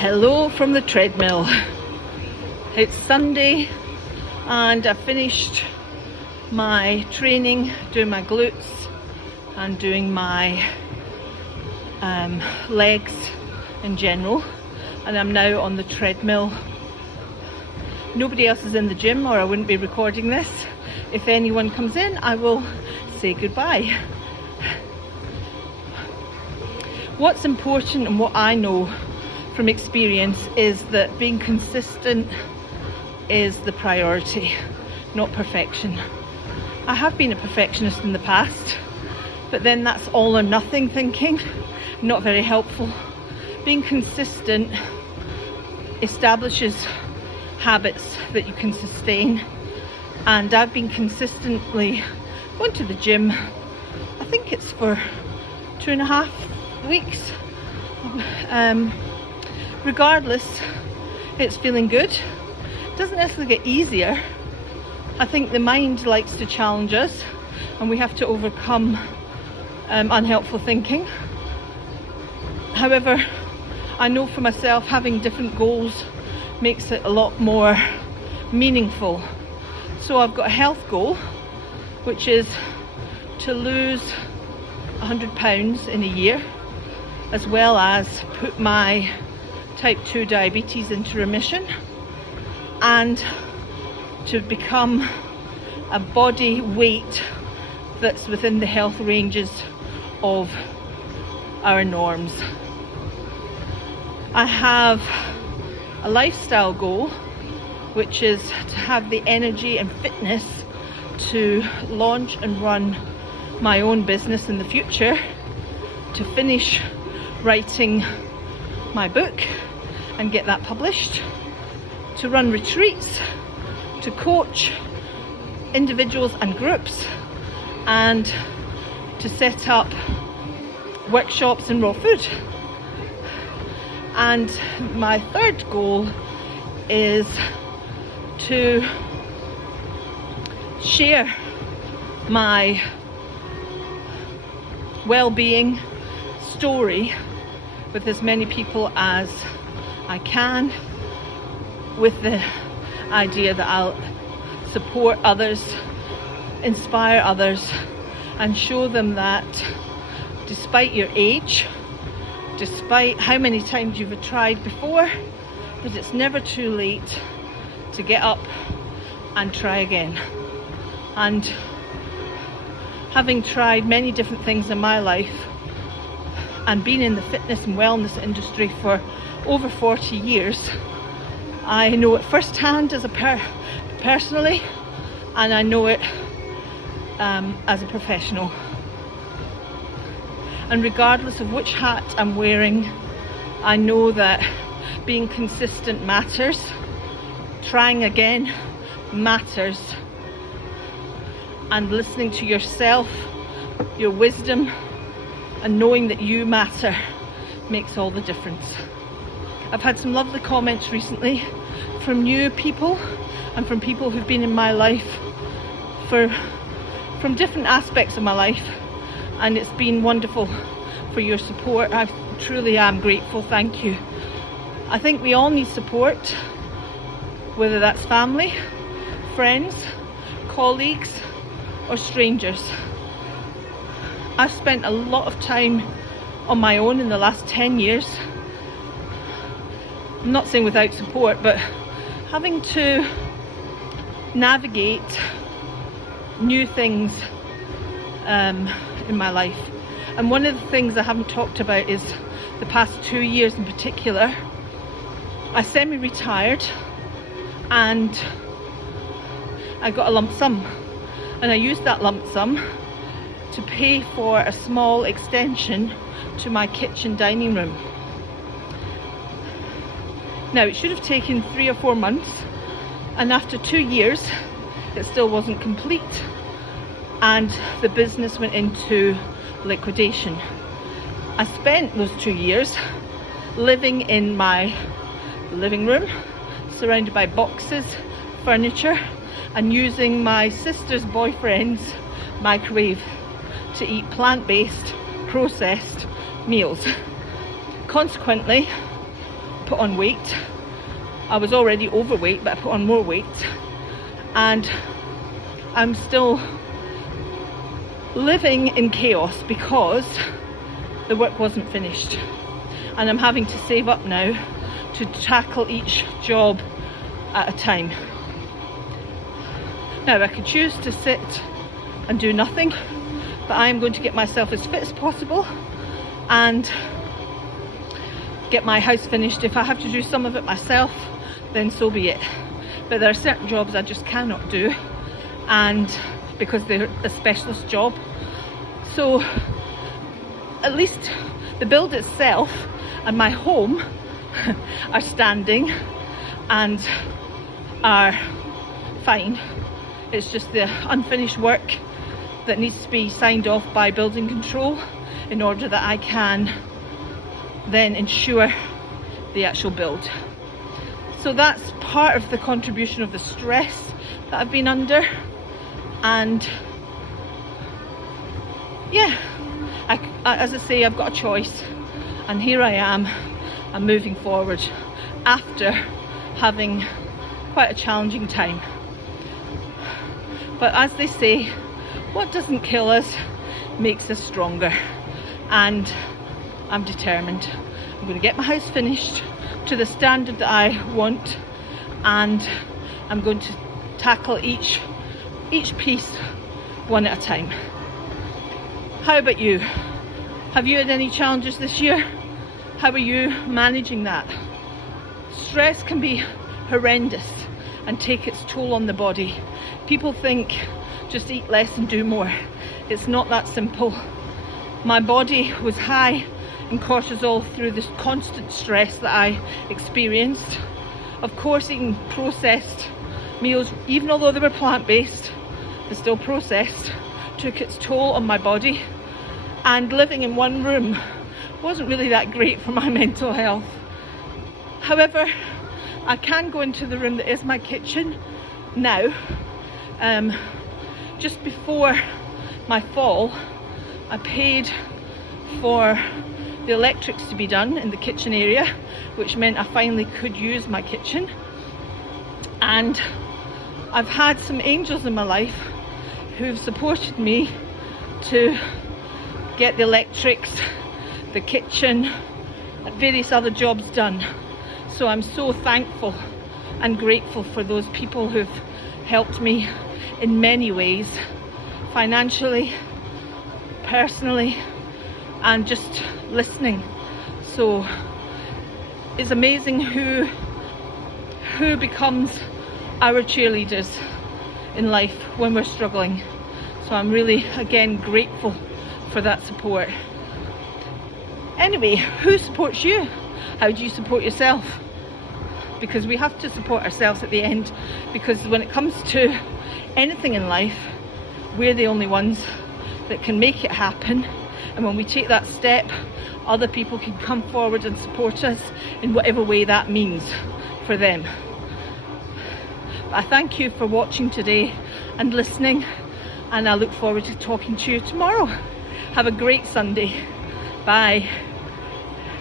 Hello from the treadmill. It's Sunday and I finished my training, doing my glutes and doing my legs in general, and I'm now on the treadmill. Nobody else is in the gym or I wouldn't be recording this. If anyone comes in, I will say goodbye. What's important and what I know from experience is that being consistent is the priority, not perfection. I have been a perfectionist in the past, but then that's all or nothing thinking, not very helpful. Being consistent establishes habits that you can sustain, and I've been consistently going to the gym. I think it's for 2.5 weeks. Regardless, it's feeling good. It doesn't necessarily get easier. I think the mind likes to challenge us and we have to overcome unhelpful thinking. However, I know for myself having different goals makes it a lot more meaningful. So I've got a health goal, which is to lose 100 pounds in a year, as well as put my type 2 diabetes into remission, and to become a body weight that's within the health ranges of our norms. I have a lifestyle goal, which is to have the energy and fitness to launch and run my own business in the future, to finish writing my book and get that published, to run retreats, to coach individuals and groups, and to set up workshops in raw food. And my third goal is to share my well-being story with as many people as I can, with the idea that I'll support others, inspire others, and show them that despite your age, despite how many times you've tried before, that it's never too late to get up and try again. And having tried many different things in my life and been in the fitness and wellness industry for over 40 years, I know it firsthand as personally, and I know it as a professional. And regardless of which hat I'm wearing, I know that being consistent matters, trying again matters, and listening to yourself, your wisdom, and knowing that you matter makes all the difference. I've had some lovely comments recently from new people and from people who've been in my life from different aspects of my life, and it's been wonderful for your support. I truly am grateful. Thank you. I think we all need support, whether that's family, friends, colleagues, or strangers. I've spent a lot of time on my own in the last 10 years. I'm not saying without support, but having to navigate new things in my life. And one of the things I haven't talked about is the past 2 years in particular. I semi-retired and I got a lump sum, and I used that lump sum to pay for a small extension to my kitchen dining room. Now, it should have taken 3 or 4 months, and after 2 years it still wasn't complete, and the business went into liquidation. I spent those 2 years living in my living room, surrounded by boxes, furniture, and using my sister's boyfriend's microwave to eat plant-based processed meals. Consequently, put on weight. I was already overweight, but I put on more weight, and I'm still living in chaos because the work wasn't finished, and I'm having to save up now to tackle each job at a time. Now I could choose to sit and do nothing, but I'm going to get myself as fit as possible and get my house finished. If I have to do some of it myself, then so be it. But there are certain jobs I just cannot do, and because they're a specialist job. So at least the build itself and my home are standing and are fine. It's just the unfinished work that needs to be signed off by building control in order that I can then ensure the actual build. So that's part of the contribution of the stress that I've been under. And yeah, as I say, I've got a choice, and here I am. I'm moving forward after having quite a challenging time. But as they say, what doesn't kill us makes us stronger, and I'm determined. I'm going to get my house finished to the standard that I want, and I'm going to tackle each piece one at a time. How about you? Have you had any challenges this year? How are you managing that? Stress can be horrendous and take its toll on the body. People think just eat less and do more. It's not that simple. My body was high in cortisol through this constant stress that I experienced. Of course, eating processed meals, even although they were plant-based, they're still processed, took its toll on my body. And living in one room wasn't really that great for my mental health. However, I can go into the room that is my kitchen now. Just before my fall, I paid for the electrics to be done in the kitchen area, which meant I finally could use my kitchen. And I've had some angels in my life who've supported me to get the electrics, the kitchen, and various other jobs done. So I'm so thankful and grateful for those people who've helped me in many ways, financially, personally, and just listening. So it's amazing who becomes our cheerleaders in life when we're struggling. So I'm really, again, grateful for that support. Anyway, who supports you? How do you support yourself? Because we have to support ourselves at the end, because when it comes to anything in life, we're the only ones that can make it happen. And when we take that step, other people can come forward and support us in whatever way that means for them. I thank you for watching today and listening, and I look forward to talking to you tomorrow. Have a great Sunday. Bye.